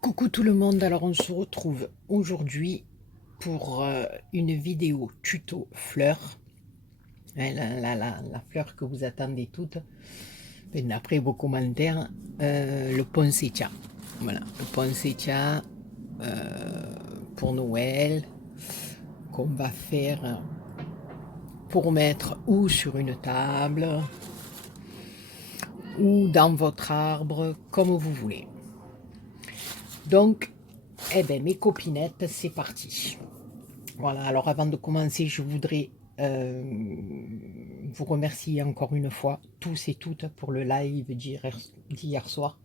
Coucou tout le monde, alors on se retrouve aujourd'hui pour une vidéo tuto fleurs. Hein, la fleur que vous attendez toutes, d'après vos commentaires, le poinsettia. Voilà, le poinsettia pour Noël, qu'on va faire pour mettre ou sur une table ou dans votre arbre, comme vous voulez. Donc, eh ben, mes copinettes, c'est parti. Voilà, alors avant de commencer, je voudrais vous remercier encore une fois, tous et toutes, pour le live d'hier soir.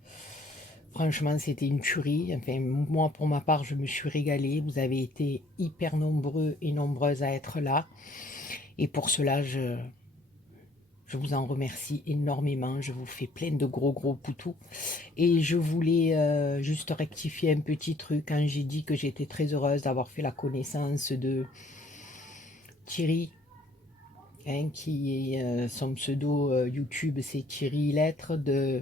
Franchement, c'était une tuerie. Enfin, moi, pour ma part, je me suis régalée. Vous avez été hyper nombreux et nombreuses à être là. Et pour cela, je vous en remercie énormément. Je vous fais plein de gros poutous. Et je voulais juste rectifier un petit truc quand j'ai dit que j'étais très heureuse d'avoir fait la connaissance de Thierry, hein, qui est son pseudo YouTube, c'est Thierry Lettre de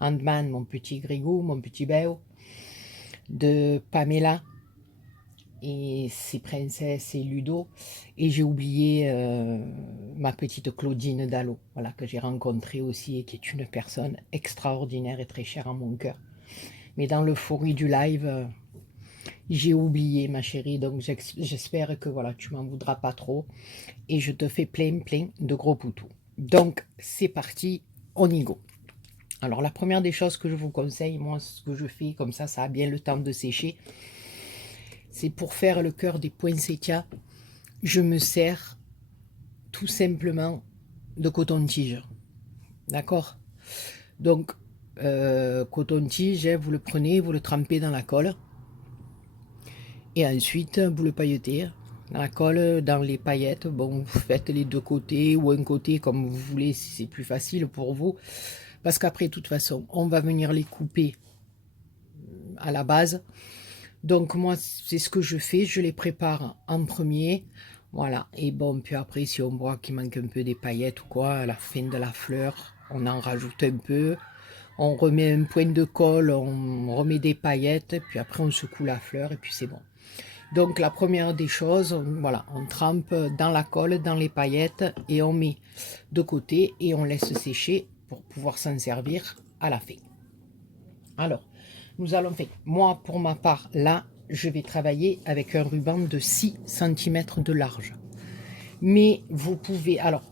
Handman, mon petit Grigou, mon petit Béo, de Pamela et ses princesses et Ludo. Et j'ai oublié ma petite Claudine Dallot, voilà, que j'ai rencontrée aussi et qui est une personne extraordinaire et très chère à mon cœur. Mais dans l'euphorie du live, j'ai oublié ma chérie, donc j'espère que voilà, tu m'en voudras pas trop. Et je te fais plein de gros poutous. Donc c'est parti, on y go. Alors la première des choses que je vous conseille, moi ce que je fais, comme ça a bien le temps de sécher, c'est pour faire le cœur des poinsettias, je me sers tout simplement de coton-tige. D'accord? Donc, coton-tige, vous le prenez, vous le trempez dans la colle, et ensuite vous le pailletez dans la colle, dans les paillettes. Bon, vous faites les deux côtés ou un côté comme vous voulez, si c'est plus facile pour vous. Parce qu'après, de toute façon, on va venir les couper à la base. Donc moi, c'est ce que je fais, je les prépare en premier. Voilà, et bon, puis après, si on voit qu'il manque un peu des paillettes ou quoi, à la fin de la fleur, on en rajoute un peu. On remet un point de colle, on remet des paillettes, puis après on secoue la fleur et puis c'est bon. Donc la première des choses, voilà, on trempe dans la colle, dans les paillettes et on met de côté et on laisse sécher pour pouvoir s'en servir à la fin. Alors, nous allons faire, moi pour ma part, là, je vais travailler avec un ruban de 6 cm de large. Mais vous pouvez, alors,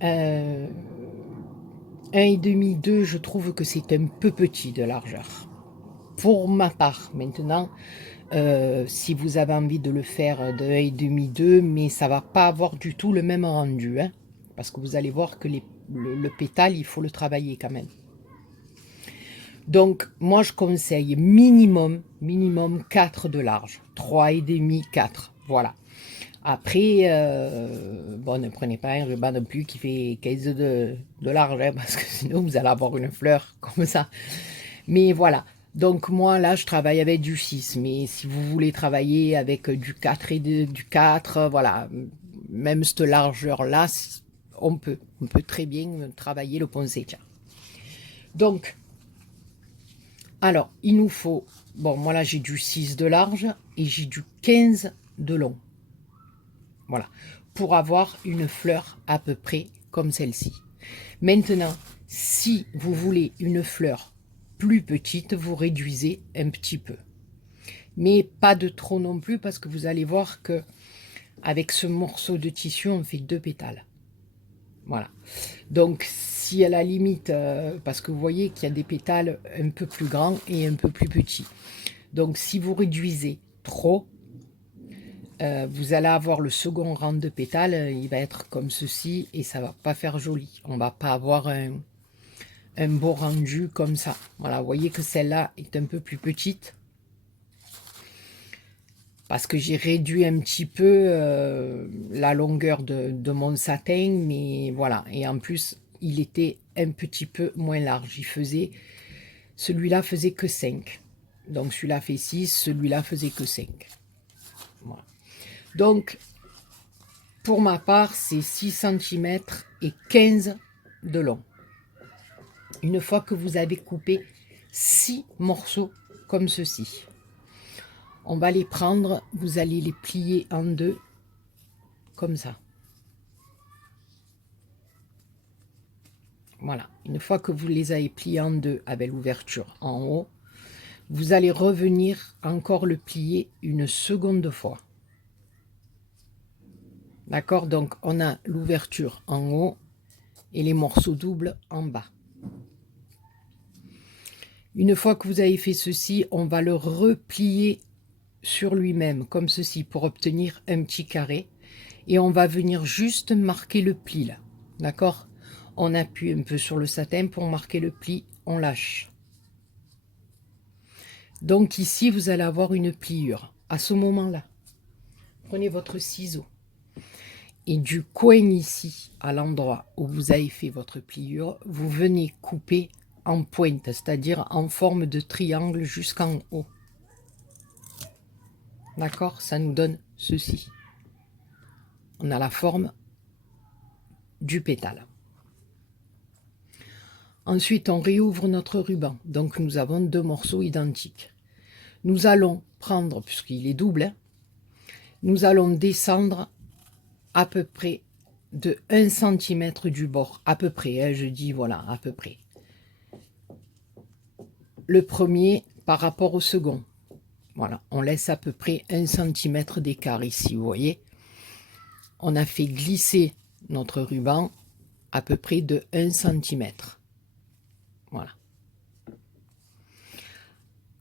1,5, 2, je trouve que c'est un peu petit de largeur. Pour ma part, maintenant, si vous avez envie de le faire de 1,5, 2, mais ça va pas avoir du tout le même rendu, hein, parce que vous allez voir que le pétale, il faut le travailler quand même. Donc, moi, je conseille minimum 4 de large. 3,5, 4. Voilà. Après, bon, ne prenez pas un ruban non plus qui fait 15 de large, hein, parce que sinon, vous allez avoir une fleur comme ça. Mais voilà. Donc, moi, là, je travaille avec du 6. Mais si vous voulez travailler avec du 4 et du 4, voilà, même cette largeur-là, on peut. On peut très bien travailler le poinsettia. Donc, alors, il nous faut, bon, moi là j'ai du 6 de large et j'ai du 15 de long. Voilà, pour avoir une fleur à peu près comme celle-ci. Maintenant, si vous voulez une fleur plus petite, vous réduisez un petit peu. Mais pas de trop non plus parce que vous allez voir que avec ce morceau de tissu, on fait 2 pétales. Voilà. Donc, si à la limite, parce que vous voyez qu'il y a des pétales un peu plus grands et un peu plus petits. Donc, si vous réduisez trop, vous allez avoir le second rang de pétales, il va être comme ceci et ça va pas faire joli. On va pas avoir un beau rendu comme ça. Voilà, vous voyez que celle-là est un peu plus petite parce que j'ai réduit un petit peu la longueur de mon satin, mais voilà. Et en plus, il était un petit peu moins large. Celui-là faisait que 5. Donc celui-là fait 6, celui-là faisait que 5. Voilà. Donc, pour ma part, c'est 6 cm et 15 de long. Une fois que vous avez coupé 6 morceaux comme ceci. On va les prendre, vous allez les plier en deux, comme ça. Voilà, une fois que vous les avez pliés en deux avec l'ouverture en haut, vous allez revenir encore le plier une seconde fois. D'accord? Donc on a l'ouverture en haut et les morceaux doubles en bas. Une fois que vous avez fait ceci, on va le replier sur lui-même comme ceci pour obtenir un petit carré. Et on va venir juste marquer le pli là. D'accord? On appuie un peu sur le satin pour marquer le pli, on lâche. Donc ici, vous allez avoir une pliure. À ce moment-là, prenez votre ciseau. Et du coin ici, à l'endroit où vous avez fait votre pliure, vous venez couper en pointe, c'est-à-dire en forme de triangle jusqu'en haut. D'accord? Ça nous donne ceci. On a la forme du pétale. Ensuite, on réouvre notre ruban. Donc, nous avons deux morceaux identiques. Nous allons prendre, puisqu'il est double, hein, nous allons descendre à peu près de 1 cm du bord. À peu près, hein, je dis voilà, à peu près. Le premier par rapport au second. Voilà, on laisse à peu près 1 cm d'écart ici, vous voyez. On a fait glisser notre ruban à peu près de 1 cm. Voilà.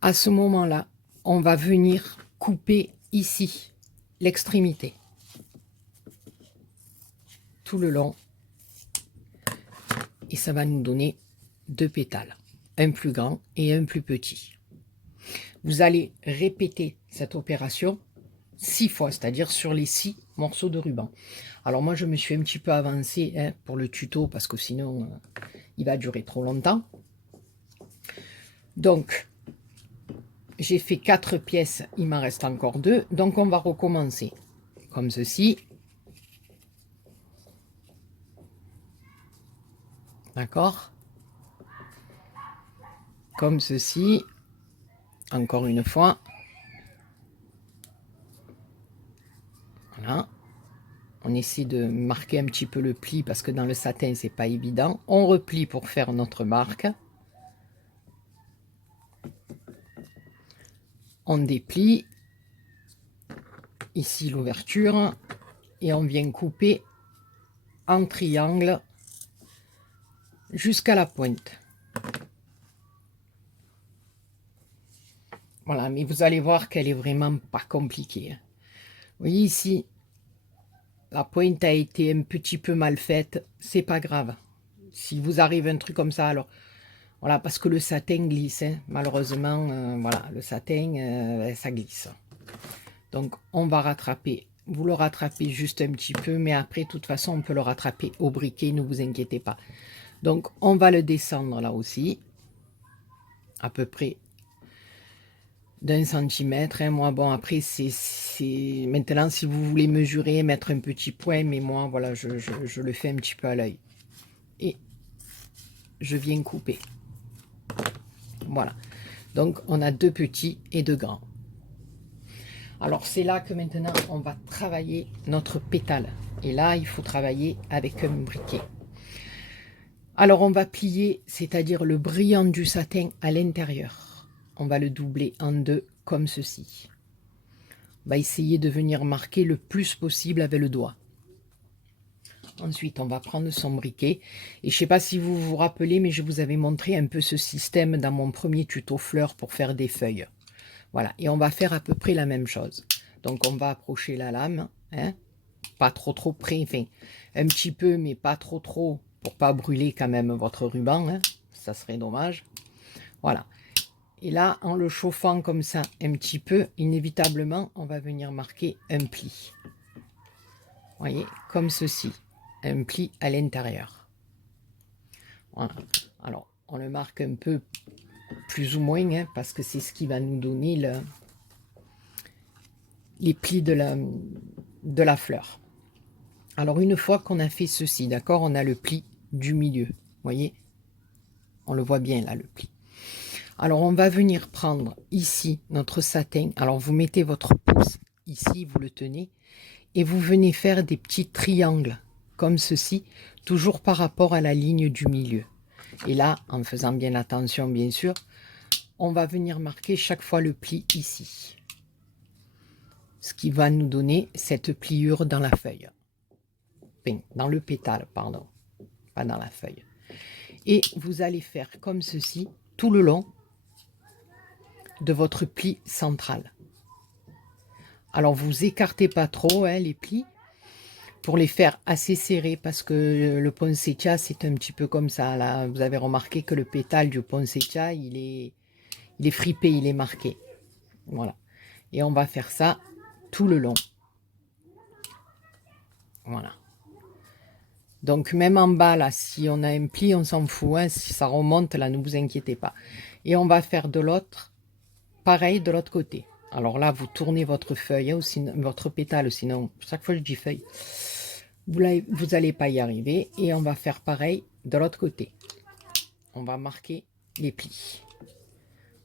À ce moment-là, on va venir couper ici l'extrémité. Tout le long. Et ça va nous donner deux pétales. Un plus grand et un plus petit. Vous allez répéter cette opération 6 fois, c'est-à-dire sur les 6 morceaux de ruban. Alors moi, je me suis un petit peu avancé hein, pour le tuto parce que sinon, il va durer trop longtemps. Donc, j'ai fait 4 pièces, il m'en reste encore 2. Donc, on va recommencer comme ceci. D'accord? Comme ceci. Encore une fois. Voilà. On essaie de marquer un petit peu le pli parce que dans le satin, c'est pas évident. On replie pour faire notre marque. On déplie. Ici l'ouverture. Et on vient couper en triangle jusqu'à la pointe. Voilà, mais vous allez voir qu'elle est vraiment pas compliquée. Vous voyez ici, la pointe a été un petit peu mal faite, c'est pas grave. Si vous arrive un truc comme ça, alors voilà, parce que le satin glisse, hein. Malheureusement, voilà, le satin, ça glisse. Donc on va rattraper, vous le rattrapez juste un petit peu, mais après, de toute façon, on peut le rattraper au briquet, ne vous inquiétez pas. Donc on va le descendre là aussi, à peu près d'1 centimètre. Hein. Moi, bon, après, c'est maintenant, si vous voulez mesurer, mettre un petit point, mais moi, voilà, je le fais un petit peu à l'œil. Et je viens couper. Voilà. Donc, on a deux petits et deux grands. Alors, c'est là que maintenant, on va travailler notre pétale. Et là, il faut travailler avec un briquet. Alors, on va plier, c'est-à-dire le brillant du satin à l'intérieur. On va le doubler en deux, comme ceci. On va essayer de venir marquer le plus possible avec le doigt. Ensuite, on va prendre son briquet. Et je ne sais pas si vous vous rappelez, mais je vous avais montré un peu ce système dans mon premier tuto fleurs pour faire des feuilles. Voilà, et on va faire à peu près la même chose. Donc, on va approcher la lame, hein, pas trop près, enfin, un petit peu, mais pas trop, pour pas brûler quand même votre ruban, hein, ça serait dommage. Voilà. Et là, en le chauffant comme ça un petit peu, inévitablement, on va venir marquer un pli. Vous voyez, comme ceci. Un pli à l'intérieur. Voilà. Alors, on le marque un peu plus ou moins, hein, parce que c'est ce qui va nous donner les plis de la fleur. Alors, une fois qu'on a fait ceci, d'accord, on a le pli du milieu. Vous voyez, on le voit bien là, le pli. Alors, on va venir prendre ici notre satin. Alors, vous mettez votre pouce ici, vous le tenez, et vous venez faire des petits triangles, comme ceci, toujours par rapport à la ligne du milieu. Et là, en faisant bien attention, bien sûr, on va venir marquer chaque fois le pli ici. Ce qui va nous donner cette pliure dans la feuille. Enfin, dans le pétale, pardon, pas dans la feuille. Et vous allez faire comme ceci tout le long de votre pli central. Alors, vous écartez pas trop les plis pour les faire assez serrés parce que le poinsettia, c'est un petit peu comme ça. Là, vous avez remarqué que le pétale du poinsettia, il est fripé, il est marqué. Voilà. Et on va faire ça tout le long. Voilà. Donc, même en bas, là, si on a un pli, on s'en fout. Hein, si ça remonte, là, ne vous inquiétez pas. Et on va faire de l'autre, pareil, de l'autre côté. Alors là, vous tournez votre feuille, hein, ou sinon, votre pétale, sinon, chaque fois je dis feuille, vous n'allez pas y arriver. Et on va faire pareil de l'autre côté. On va marquer les plis.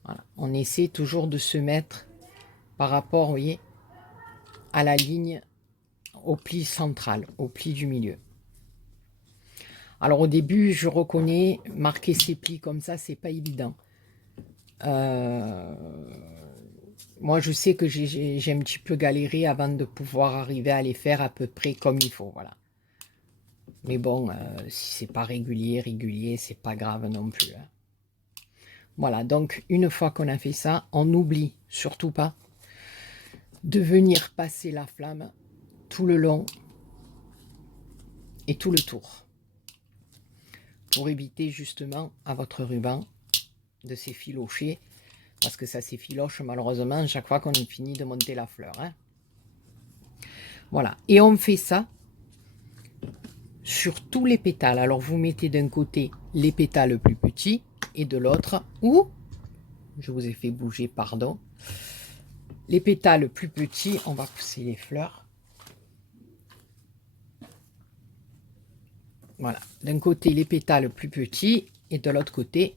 Voilà. On essaie toujours de se mettre par rapport, vous voyez, à la ligne, au pli central, au pli du milieu. Alors au début, je reconnais, marquer ces plis comme ça, c'est pas évident. Moi, je sais que j'ai un petit peu galéré avant de pouvoir arriver à les faire à peu près comme il faut, voilà. Mais bon, si c'est pas régulier, c'est pas grave non plus. Hein. Voilà, donc une fois qu'on a fait ça, on n'oublie surtout pas de venir passer la flamme tout le long et tout le tour. Pour éviter justement à votre ruban de s'effilocher, parce que ça s'effiloche malheureusement chaque fois qu'on a fini de monter la fleur. Hein. Voilà, et on fait ça sur tous les pétales. Alors vous mettez d'un côté les pétales plus petits et de l'autre, ou je vous ai fait bouger, pardon, les pétales plus petits, on va pousser les fleurs. Voilà, d'un côté les pétales plus petits et de l'autre côté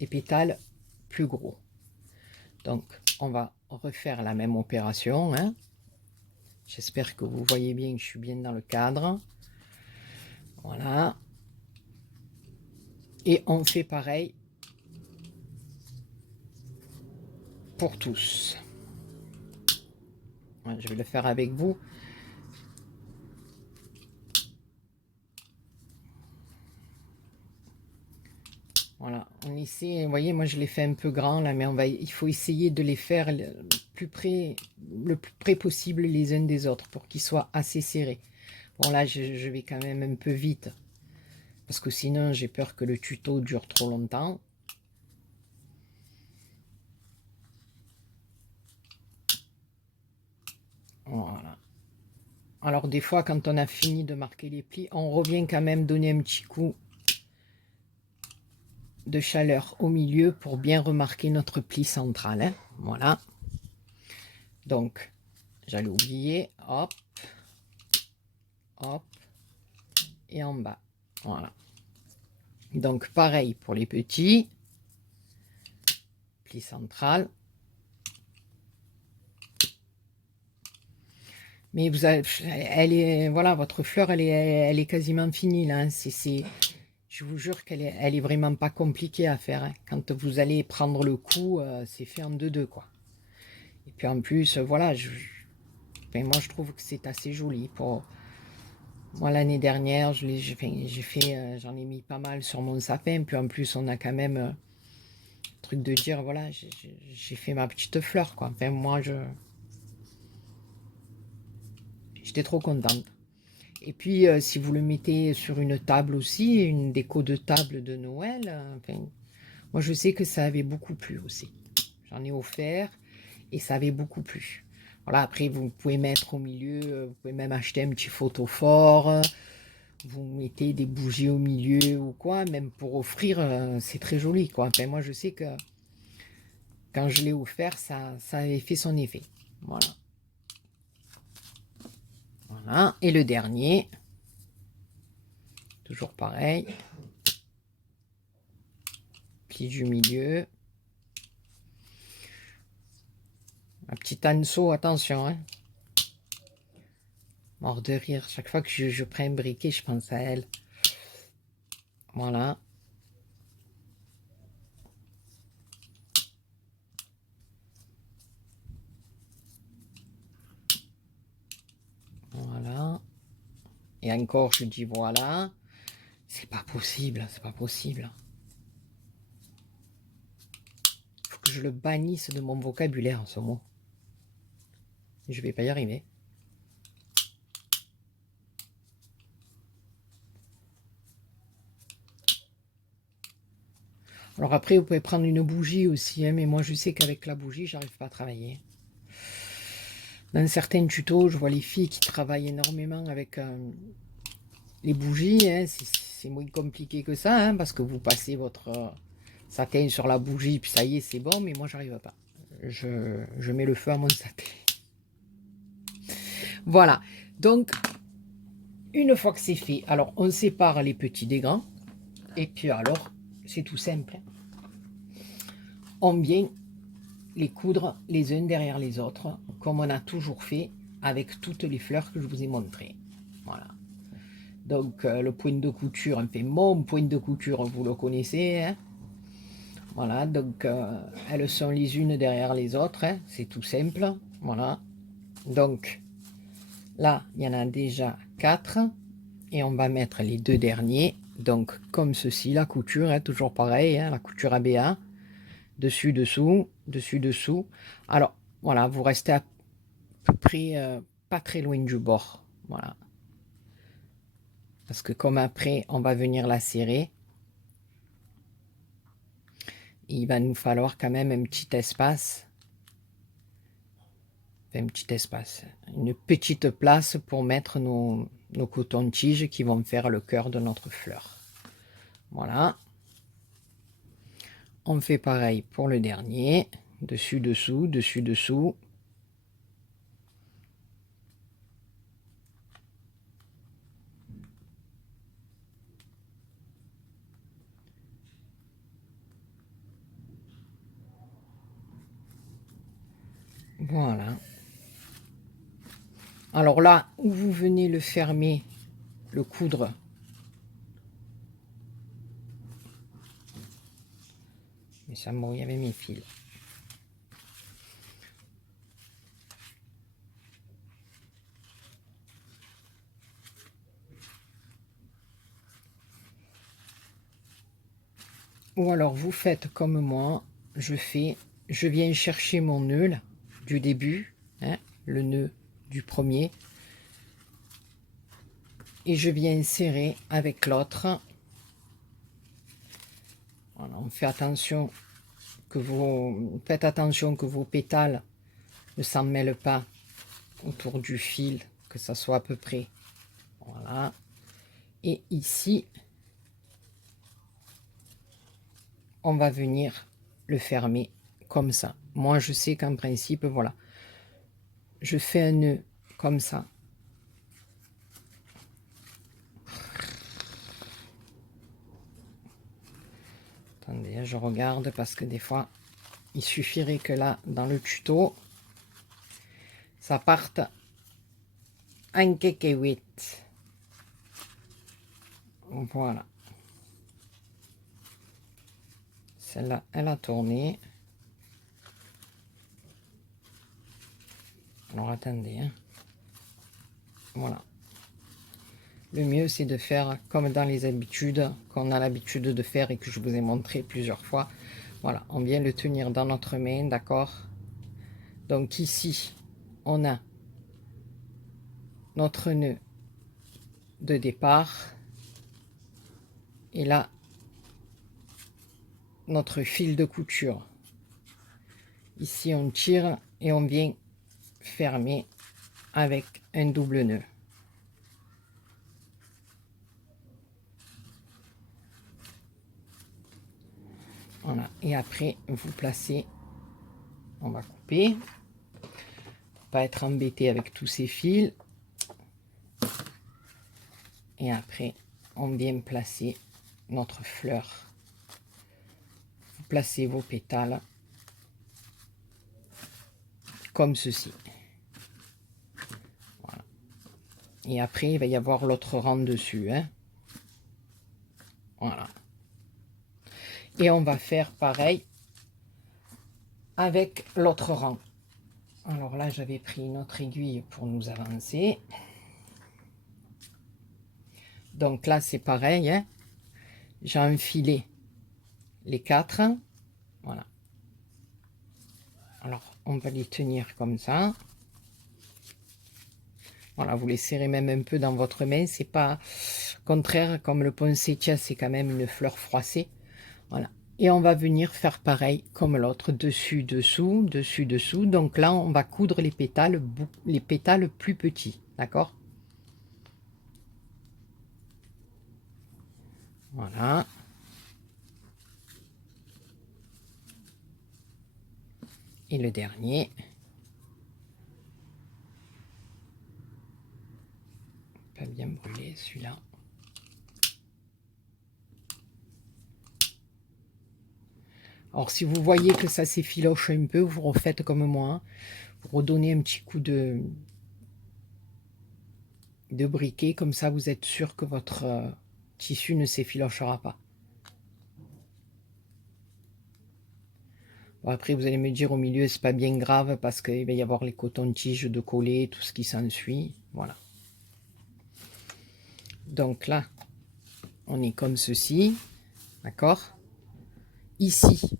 les pétales plus gros. Donc on va refaire la même opération. Hein. J'espère que vous voyez bien que je suis bien dans le cadre. Voilà. Et on fait pareil pour tous. Ouais, je vais le faire avec vous. Voilà, on essaie, vous voyez, moi je les fais un peu grands là, mais il faut essayer de les faire le plus près possible les uns des autres pour qu'ils soient assez serrés. Bon là, je vais quand même un peu vite, parce que sinon j'ai peur que le tuto dure trop longtemps. Voilà. Alors des fois, quand on a fini de marquer les plis, on revient quand même donner un petit coup de chaleur au milieu pour bien remarquer notre pli central. Hein. Voilà. Donc, j'allais oublier. Hop. Hop. Et en bas. Voilà. Donc, pareil pour les petits. Pli central. Mais vous avez, elle est, voilà, votre fleur, elle est quasiment finie là. Hein. Je vous jure qu'elle est vraiment pas compliquée à faire. Hein. Quand vous allez prendre le coup, c'est fait en deux quoi. Et puis en plus, voilà, enfin, moi je trouve que c'est assez joli. Moi l'année dernière, j'ai fait, j'en ai mis pas mal sur mon sapin. Puis en plus, on a quand même truc de dire, voilà, j'ai fait ma petite fleur quoi. Enfin moi, j'étais trop contente. Et puis, si vous le mettez sur une table aussi, une déco de table de Noël, enfin, moi je sais que ça avait beaucoup plu aussi. J'en ai offert et ça avait beaucoup plu. Voilà, après vous pouvez mettre au milieu, vous pouvez même acheter un petit photophore, vous mettez des bougies au milieu ou quoi, même pour offrir, c'est très joli quoi. Enfin, moi je sais que quand je l'ai offert, ça avait fait son effet. Voilà. Voilà, et le dernier. Toujours pareil. Pli du milieu. Un petit anneau, attention, hein. Mort de rire. Chaque fois que je prends un briquet, je pense à elle. Voilà. Voilà. Et encore, je dis voilà. C'est pas possible, c'est pas possible. Faut que je le bannisse de mon vocabulaire, ce mot. Je vais pas y arriver. Alors après, vous pouvez prendre une bougie aussi, hein, mais moi je sais qu'avec la bougie, j'arrive pas à travailler. Dans certains tutos, je vois les filles qui travaillent énormément avec les bougies. Hein, c'est moins compliqué que ça, hein, parce que vous passez votre satin sur la bougie, puis ça y est, c'est bon, mais moi j'arrive pas. Je mets le feu à mon satin. Voilà, donc une fois que c'est fait, alors on sépare les petits des grands, et puis alors, c'est tout simple. On vient les coudre les uns derrière les autres, comme on a toujours fait avec toutes les fleurs que je vous ai montrées. Voilà. Donc le point de couture, enfin mon point de couture, vous le connaissez. Hein. Voilà, donc elles sont les unes derrière les autres, hein. C'est tout simple. Voilà. Donc là, il y en a déjà 4. Et on va mettre les 2 derniers. Donc comme ceci, la couture, hein, toujours pareil, hein, la couture ABA. Dessus, dessous, dessus, dessous. Alors, voilà, vous restez à peu près pas très loin du bord. Voilà. Parce que comme après, on va venir la serrer, il va nous falloir quand même un petit espace. Enfin, un petit espace. Une petite place pour mettre nos cotons-tiges qui vont faire le cœur de notre fleur. Voilà. On fait pareil pour le dernier. Dessus, dessous, dessus, dessous. Voilà. Alors là, où vous venez le fermer, le coudre, mais ça bon, il y avait mes fils. Ou alors vous faites comme moi, je viens chercher mon nœud du début, hein, le nœud du premier, et je viens serrer avec l'autre. Voilà, on fait attention faites attention que vos pétales ne s'en mêlent pas autour du fil, que ça soit à peu près. Voilà. Et ici, on va venir le fermer comme ça. Moi, je sais qu'en principe, voilà, je fais un nœud comme ça. Attendez, je regarde parce que des fois, il suffirait que là, dans le tuto, ça parte en cacahuète. Voilà. Celle-là, elle a tourné. Alors, attendez. Hein. Voilà. Le mieux, c'est de faire comme dans les habitudes qu'on a l'habitude de faire et que je vous ai montré plusieurs fois. Voilà, on vient le tenir dans notre main, d'accord? Donc ici, on a notre nœud de départ. Et là, notre fil de couture. Ici, on tire et on vient fermer avec un double nœud. Voilà. Et après, vous placez, on va couper, pour pas être embêté avec tous ces fils. Et après, on vient placer notre fleur. Vous placez vos pétales comme ceci. Voilà. Et après, il va y avoir l'autre rang dessus. Hein. Voilà. Et on va faire pareil avec l'autre rang. Alors là, j'avais pris une autre aiguille pour nous avancer. Donc là, c'est pareil. Hein. J'ai enfilé les 4. Voilà. Alors, on va les tenir comme ça. Voilà, vous les serrez même un peu dans votre main. C'est pas contraire, comme le poinsettia, c'est quand même une fleur froissée. Voilà. Et on va venir faire pareil comme l'autre, dessus, dessous, dessus, dessous. Donc là, on va coudre les pétales plus petits. D'accord? Voilà. Et le dernier. Pas bien brûlé celui-là. Alors si vous voyez que ça s'effiloche un peu, vous refaites comme moi. Vous redonnez un petit coup de briquet. Comme ça, vous êtes sûr que votre tissu ne s'effilochera pas. Bon, après, vous allez me dire au milieu, c'est pas bien grave parce qu'il va y avoir les cotons-tiges de coller, tout ce qui s'ensuit. Voilà. Donc là, on est comme ceci. D'accord? Ici,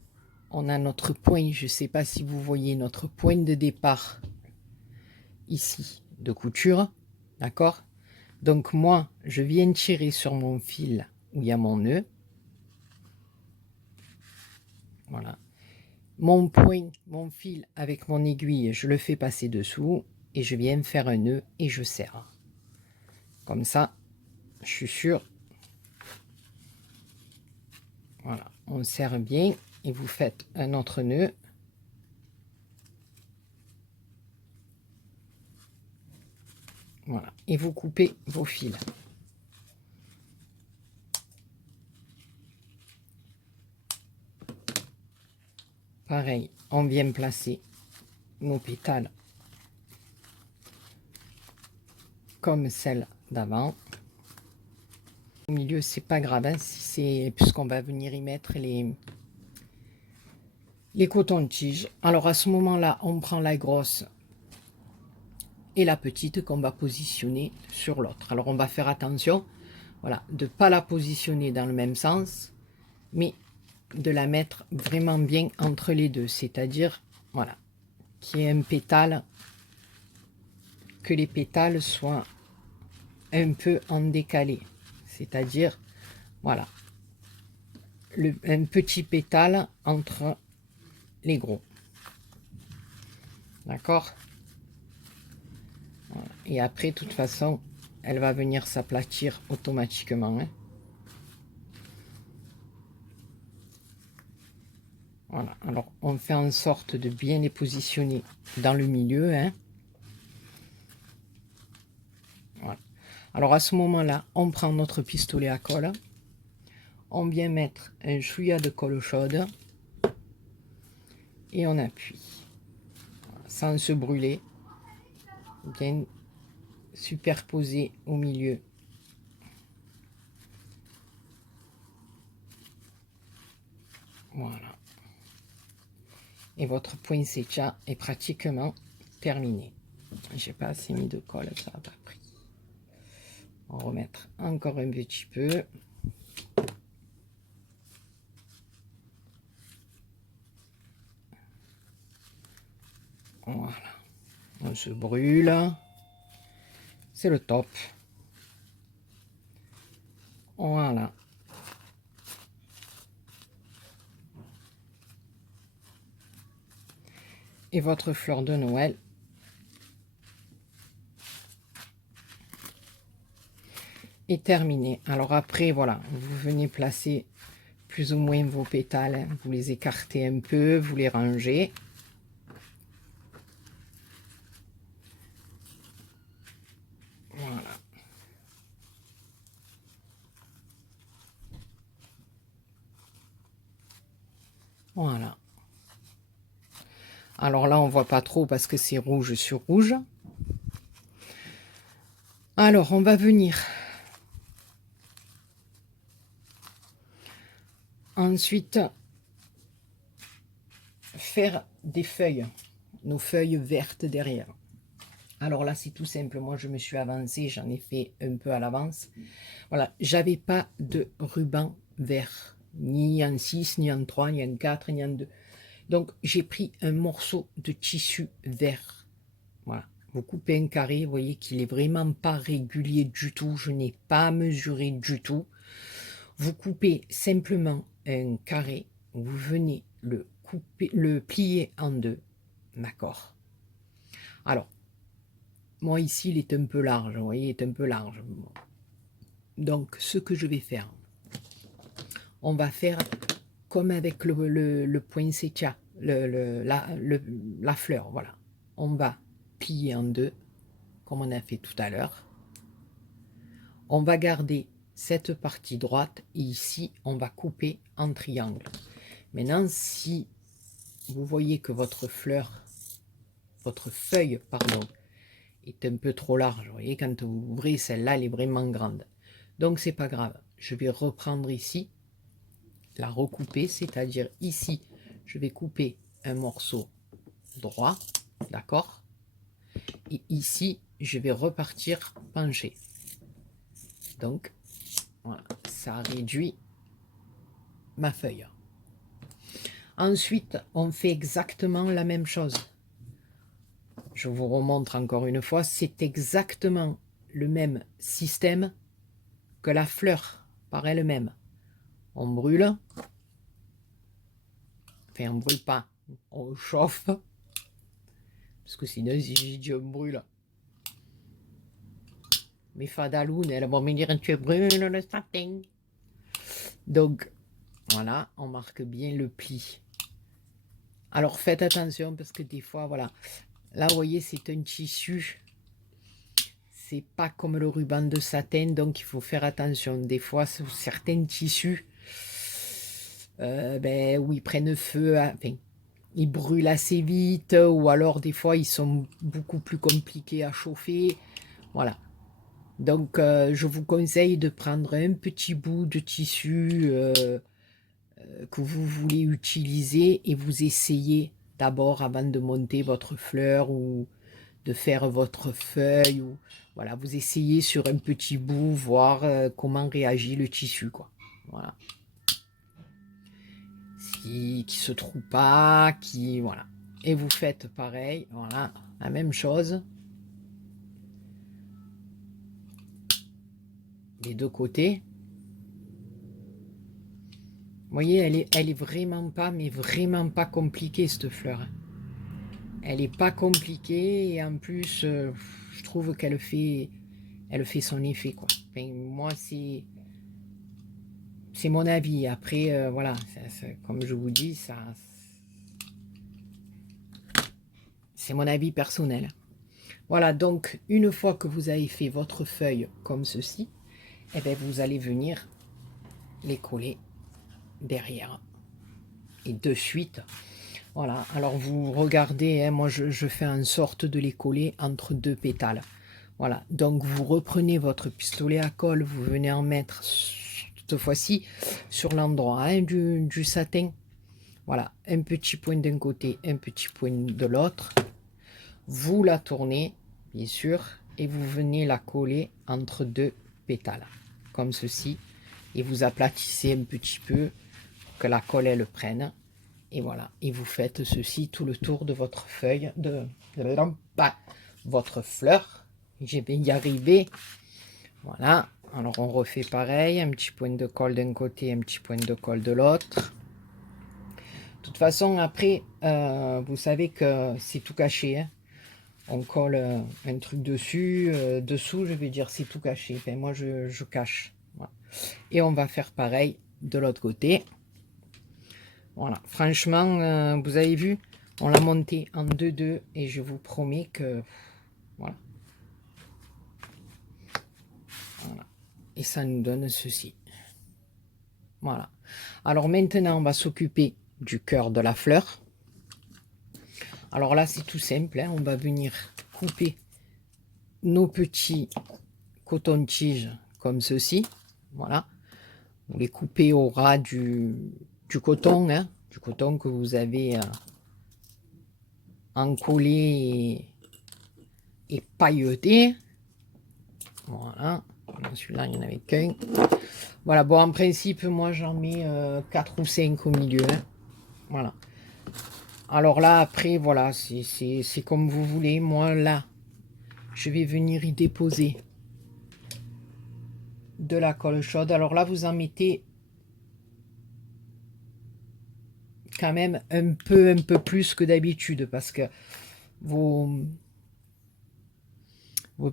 on a notre point. Je ne sais pas si vous voyez notre point de départ ici de couture. D'accord? Donc moi, je viens tirer sur mon fil où il y a mon nœud. Voilà. Mon point, mon fil avec mon aiguille, je le fais passer dessous et je viens faire un nœud et je serre. Comme ça, je suis sûr. Voilà, on serre bien et vous faites un autre nœud. Voilà, et vous coupez vos fils. Pareil, on vient placer nos pétales comme celle d'avant. Au milieu, c'est pas grave, hein, si c'est puisqu'on va venir y mettre les cotons-tiges. Alors à ce moment-là, on prend la grosse et la petite qu'on va positionner sur l'autre. Alors on va faire attention, voilà, de ne pas la positionner dans le même sens, mais de la mettre vraiment bien entre les deux, c'est-à-dire, voilà, qu'il y ait un pétale, que les pétales soient un peu en décalé, c'est-à-dire, voilà, un petit pétale entre les gros. D'accord? Voilà. Et après, de toute façon, elle va venir s'aplatir automatiquement. Hein. Voilà, alors on fait en sorte de bien les positionner dans le milieu. Hein. Voilà. Alors à ce moment-là, on prend notre pistolet à colle. On vient mettre un chouïa de colle chaude. Et on appuie. Voilà, sans se brûler. Bien superposé au milieu. Voilà. Et votre poinsettia est pratiquement terminé. J'ai pas assez mis de colle, ça n'a pas pris. On va remettre encore un petit peu. Voilà. On se brûle. C'est le top. Voilà. Et votre fleur de Noël est terminée. Alors après, voilà, vous venez placer plus ou moins vos pétales. Hein. Vous les écartez un peu, vous les rangez. Voilà. Voilà. Alors là, on voit pas trop parce que c'est rouge sur rouge. Alors, on va venir ensuite faire des feuilles, nos feuilles vertes derrière. Alors là, c'est tout simple. Moi, je me suis avancée, j'en ai fait un peu à l'avance. Voilà, j'avais pas de ruban vert, ni en 6, ni en 3, ni en 4, ni en 2. Donc, j'ai pris un morceau de tissu vert. Voilà, vous coupez un carré, vous voyez qu'il est vraiment pas régulier du tout. Je n'ai pas mesuré du tout. Vous coupez simplement un carré, vous venez le couper, le plier en deux, d'accord. Alors, moi ici, il est un peu large, vous voyez, il est un peu large. Donc, ce que je vais faire, on va faire comme avec le poinsettia, la fleur, voilà. On va plier en deux, comme on a fait tout à l'heure. On va garder cette partie droite et ici, on va couper en triangle. Maintenant, si vous voyez que votre feuille, pardon, est un peu trop large, vous voyez, quand vous ouvrez, celle-là, elle est vraiment grande. Donc, c'est pas grave. Je vais reprendre ici, la recouper, c'est-à-dire ici, je vais couper un morceau droit, d'accord? Et ici, je vais repartir penché. Donc, voilà, ça réduit ma feuille. Ensuite, on fait exactement la même chose. Je vous remontre encore une fois, c'est exactement le même système que la fleur par elle-même. On brûle, enfin on brûle pas, on chauffe, parce que sinon si j'ai dit on brûle, mes fadalounes, elles vont me dire tu brûles le sapin. Donc voilà, on marque bien le pli. Alors faites attention parce que des fois, voilà, là vous voyez c'est un tissu, c'est pas comme le ruban de satin, donc il faut faire attention. Des fois, sur certains tissus, où ils prennent feu, enfin, ils brûlent assez vite, ou alors des fois ils sont beaucoup plus compliqués à chauffer. Voilà. Donc je vous conseille de prendre un petit bout de tissu que vous voulez utiliser et vous essayez d'abord avant de monter votre fleur ou de faire votre feuille. Ou, voilà, vous essayez sur un petit bout, voir comment réagit le tissu, quoi. Voilà. Qui se trouve pas, qui voilà. Et vous faites pareil, voilà, la même chose des deux côtés. Vous voyez, elle est vraiment pas, mais vraiment pas compliquée cette fleur. Elle est pas compliquée et en plus, je trouve qu'elle fait, elle fait son effet, quoi. Enfin, moi, c'est mon avis. Après, voilà, comme je vous dis, ça, c'est mon avis personnel. Voilà, donc une fois que vous avez fait votre feuille comme ceci, eh bien, vous allez venir les coller derrière et de suite. Voilà, alors vous regardez, hein, moi je fais en sorte de les coller entre deux pétales. Voilà, donc vous reprenez votre pistolet à colle, vous venez en mettre cette fois-ci sur l'endroit hein, du satin. Voilà, un petit point d'un côté, un petit point de l'autre. Vous la tournez, bien sûr, et vous venez la coller entre deux pétales, comme ceci. Et vous aplatissez un petit peu, que la colle elle prenne. Et voilà, et vous faites ceci tout le tour de votre feuille, de votre fleur. Je vais y arriver. Voilà, alors on refait pareil, un petit point de colle d'un côté, un petit point de colle de l'autre. De toute façon, après, vous savez que c'est tout caché. Hein. On colle un truc dessus, dessous, je vais dire c'est tout caché. Enfin, moi, je cache. Voilà. Et on va faire pareil de l'autre côté. Voilà, franchement, vous avez vu, on l'a monté en 2-2 et je vous promets que... Voilà. Voilà. Et ça nous donne ceci. Voilà. Alors maintenant, on va s'occuper du cœur de la fleur. Alors là, c'est tout simple, hein. On va venir couper nos petits cotons-tiges comme ceci. Voilà. Vous les coupez au ras du coton, hein, du coton que vous avez encollé et pailleté. Voilà. Celui-là, il n'y en avait qu'un. Voilà, bon, en principe, moi, j'en mets 4 ou 5 au milieu. Hein. Voilà. Alors là, après, voilà, c'est comme vous voulez. Moi, là, je vais venir y déposer de la colle chaude. Alors là, vous en mettez quand même un peu plus que d'habitude parce que vos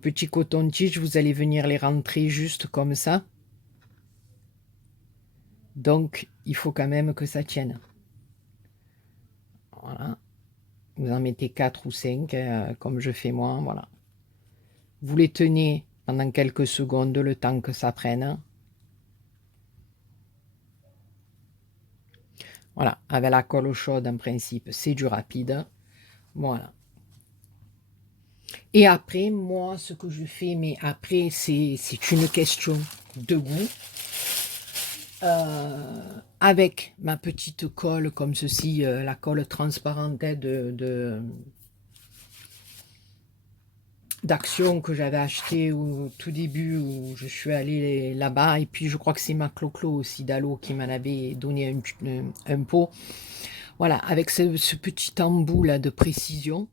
petits cotons-tiges, vous allez venir les rentrer juste comme ça. Donc, il faut quand même que ça tienne. Voilà. Vous en mettez 4 ou 5, comme je fais moi. Voilà. Vous les tenez pendant quelques secondes, le temps que ça prenne. Voilà. Avec la colle chaude, en principe, c'est du rapide. Voilà. Et après, moi, ce que je fais, mais après, c'est une question de goût. Avec ma petite colle comme ceci, la colle transparente d'Action que j'avais acheté au tout début où je suis allée là-bas, et puis je crois que c'est ma Clo-Clo aussi d'Allo qui m'en avait donné un pot. Voilà, avec ce petit embout là de précision.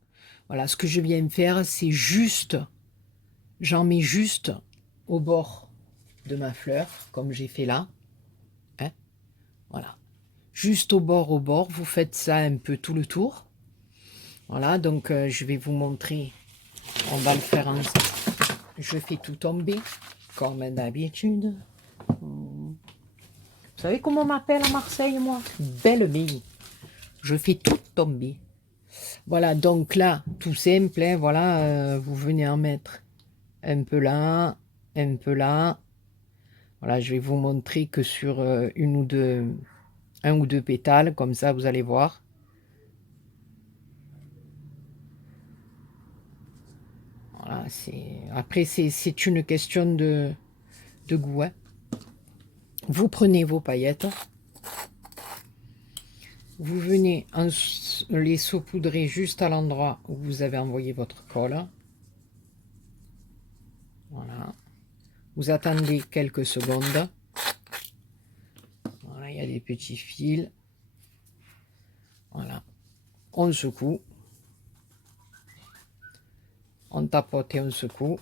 Voilà, ce que je viens de faire, c'est juste, j'en mets juste au bord de ma fleur, comme j'ai fait là. Hein, voilà. Juste au bord, vous faites ça un peu tout le tour. Voilà, donc je vais vous montrer. On va le faire ensemble. Je fais tout tomber, comme d'habitude. Vous savez comment on m'appelle à Marseille, moi? Belle Bille. Je fais tout tomber. Voilà, donc là, tout simple, hein, voilà, vous venez en mettre un peu là, un peu là. Voilà, je vais vous montrer que sur un ou deux pétales, comme ça, vous allez voir. Voilà, après, c'est une question de goût. Hein. Vous prenez vos paillettes. Vous venez les saupoudrer juste à l'endroit où vous avez envoyé votre colle. Voilà. Vous attendez quelques secondes. Voilà, il y a des petits fils. Voilà. On secoue. On tapote et on secoue.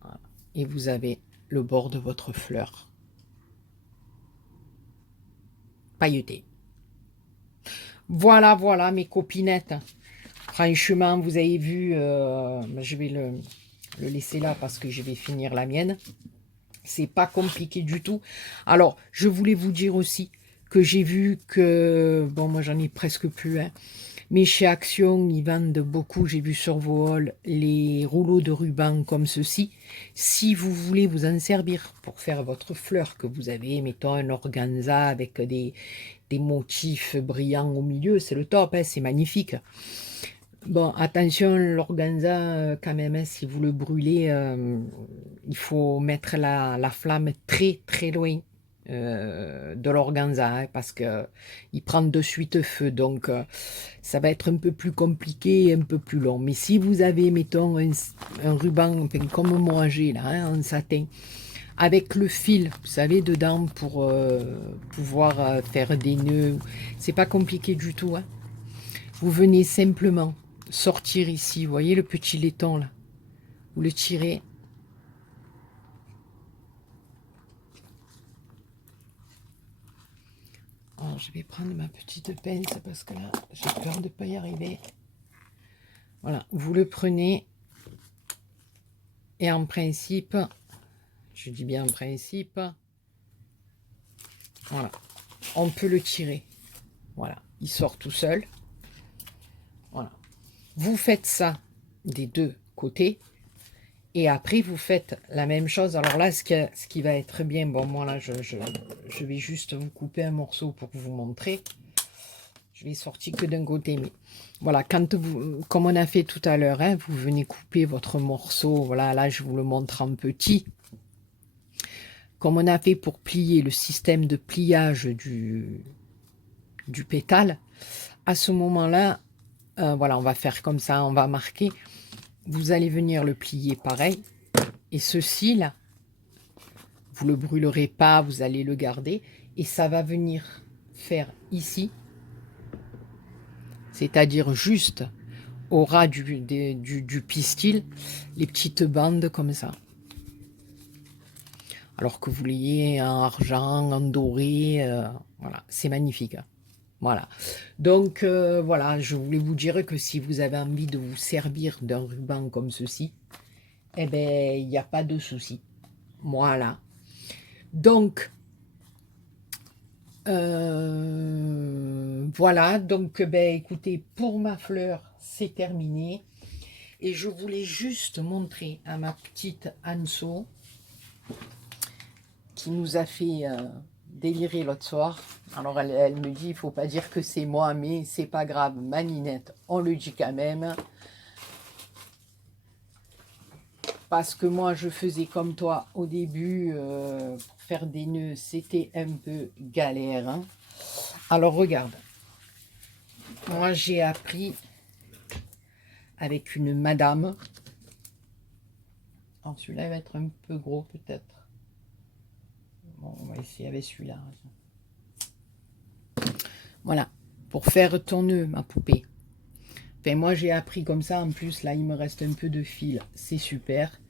Voilà. Et vous avez le bord de votre fleur pailleté. Voilà, voilà mes copinettes. Franchement, vous avez vu, je vais le laisser là parce que je vais finir la mienne. C'est pas compliqué du tout. Alors, je voulais vous dire aussi que j'ai vu que, bon, moi j'en ai presque plus, hein, mais chez Action, ils vendent beaucoup, j'ai vu sur vos halls, les rouleaux de ruban comme ceci. Si vous voulez vous en servir pour faire votre fleur que vous avez, mettons un organza avec des motifs brillants au milieu, c'est le top, hein, c'est magnifique. Bon, attention, l'organza, quand même, hein, si vous le brûlez, il faut mettre la flamme très très loin de l'organza, hein, parce que il prend de suite feu, donc ça va être un peu plus compliqué et un peu plus long. Mais si vous avez, mettons, un ruban, enfin, comme moi j'ai là, hein, en satin, avec le fil, vous savez, dedans pour pouvoir faire des nœuds, c'est pas compliqué du tout, hein. Vous venez simplement sortir ici, vous voyez le petit laiton là, vous le tirez. Alors, je vais prendre ma petite pince parce que là, j'ai peur de ne pas y arriver. Voilà, vous le prenez et en principe, je dis bien en principe, voilà, on peut le tirer. Voilà, il sort tout seul. Voilà. Vous faites ça des deux côtés. Et après, vous faites la même chose. Alors là, ce qui va être bien, bon, moi là, je vais juste vous couper un morceau pour vous montrer. Je vais sortir que d'un côté, mais voilà, quand vous, comme on a fait tout à l'heure, hein, vous venez couper votre morceau, voilà, là je vous le montre en petit, comme on a fait pour plier le système de pliage du pétale, à ce moment-là, voilà, on va faire comme ça, on va marquer, vous allez venir le plier pareil, et ceci là, vous le brûlerez pas, vous allez le garder, et ça va venir faire ici, c'est-à-dire juste au ras du pistil, les petites bandes comme ça. Alors que vous l'ayez en argent, en doré, voilà, c'est magnifique. Voilà. Donc, voilà, je voulais vous dire que si vous avez envie de vous servir d'un ruban comme ceci, eh bien, il n'y a pas de souci. Voilà. Donc, voilà. Donc, ben, écoutez, pour ma fleur, c'est terminé. Et je voulais juste montrer à ma petite Anso, qui nous a fait délirer l'autre soir. Alors elle me dit, il faut pas dire que c'est moi, mais c'est pas grave, ma Ninette, on le dit quand même. Parce que moi, je faisais comme toi au début, pour faire des nœuds, c'était un peu galère. Hein. Alors regarde, moi j'ai appris avec une madame. Alors celui-là va être un peu gros peut-être. Bon, on va essayer avec celui-là. Voilà, pour faire ton nœud, ma poupée. Enfin, moi, j'ai appris comme ça. En plus, là, il me reste un peu de fil. C'est super.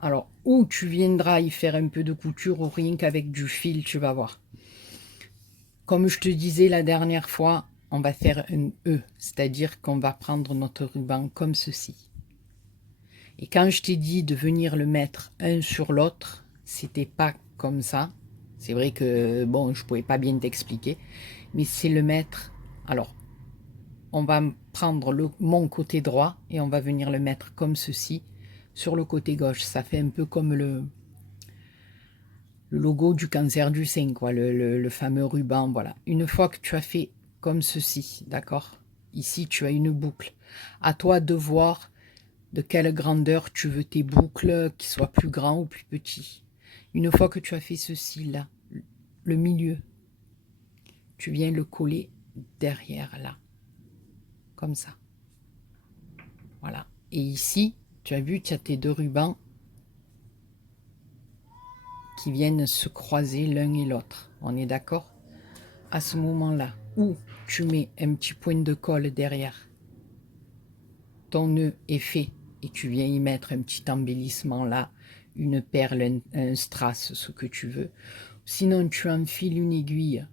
Alors, ou tu viendras y faire un peu de couture ou rien qu'avec du fil, tu vas voir. Comme je te disais la dernière fois, on va faire un E. C'est-à-dire qu'on va prendre notre ruban comme ceci. Et quand je t'ai dit de venir le mettre un sur l'autre, c'était pas comme ça. C'est vrai que, bon, je pouvais pas bien t'expliquer. Mais c'est le mettre... Alors, on va prendre mon côté droit et on va venir le mettre comme ceci sur le côté gauche. Ça fait un peu comme le logo du cancer du sein, quoi, le fameux ruban. Voilà. Une fois que tu as fait comme ceci, d'accord? Ici, tu as une boucle. À toi de voir de quelle grandeur tu veux tes boucles, qu'ils soient plus grands ou plus petits. Une fois que tu as fait ceci, là, le milieu, tu viens le coller derrière, là. Comme ça. Voilà. Et ici, tu as vu, tu as tes deux rubans qui viennent se croiser l'un et l'autre. On est d'accord? À ce moment-là, où tu mets un petit point de colle derrière, ton nœud est fait et tu viens y mettre un petit embellissement là, une perle, un strass, ce que tu veux. Sinon, tu enfiles une aiguille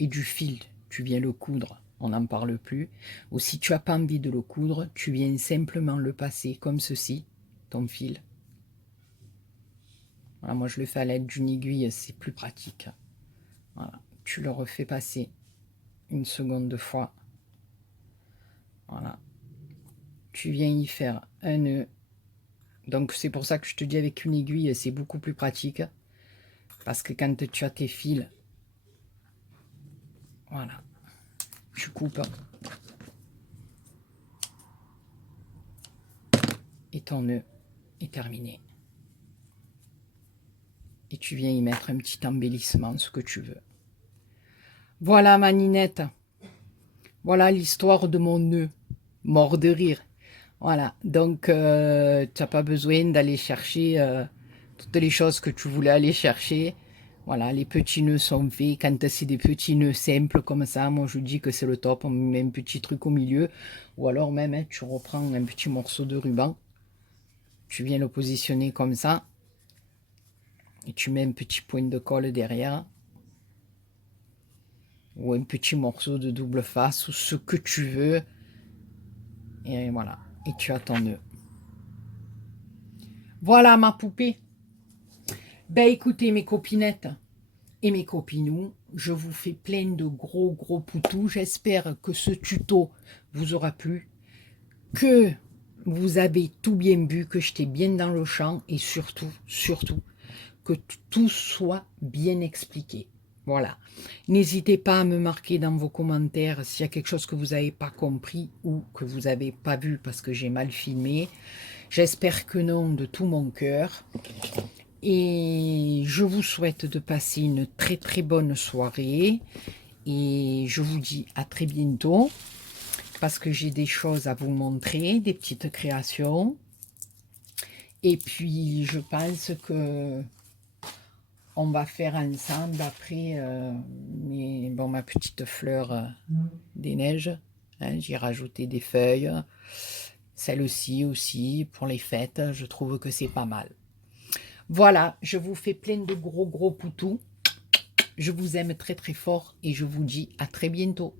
et du fil, tu viens le coudre, on n'en parle plus. Ou si tu n'as pas envie de le coudre, tu viens simplement le passer comme ceci, ton fil. Voilà, moi je le fais à l'aide d'une aiguille, c'est plus pratique. Voilà, tu le refais passer une seconde fois. Voilà. Tu viens y faire un nœud. Donc c'est pour ça que je te dis avec une aiguille, c'est beaucoup plus pratique. Parce que quand tu as tes fils, voilà, tu coupes. Et ton nœud est terminé. Et tu viens y mettre un petit embellissement, ce que tu veux. Voilà ma Ninette. Voilà l'histoire de mon nœud. Mort de rire. Voilà, donc tu n'as pas besoin d'aller chercher toutes les choses que tu voulais aller chercher. Voilà, les petits nœuds sont faits. Quand c'est des petits nœuds simples comme ça, moi je dis que c'est le top. On met un petit truc au milieu. Ou alors même, hein, tu reprends un petit morceau de ruban. Tu viens le positionner comme ça. Et tu mets un petit point de colle derrière. Ou un petit morceau de double face. Ou ce que tu veux. Et voilà. Et tu as ton nœud. Voilà ma poupée. Ben écoutez mes copinettes et mes copinous, je vous fais plein de gros poutous. J'espère que ce tuto vous aura plu, que vous avez tout bien vu, que j'étais bien dans le champ et surtout, que tout soit bien expliqué. Voilà. N'hésitez pas à me marquer dans vos commentaires s'il y a quelque chose que vous n'avez pas compris ou que vous n'avez pas vu parce que j'ai mal filmé. J'espère que non, de tout mon cœur. Et je vous souhaite de passer une très très bonne soirée. Et je vous dis à très bientôt parce que j'ai des choses à vous montrer, des petites créations. Et puis, je pense que on va faire ensemble après ma petite fleur des neiges. Hein, j'ai rajouté des feuilles. Celle-ci aussi, pour les fêtes, je trouve que c'est pas mal. Voilà, je vous fais plein de gros poutous. Je vous aime très très fort et je vous dis à très bientôt.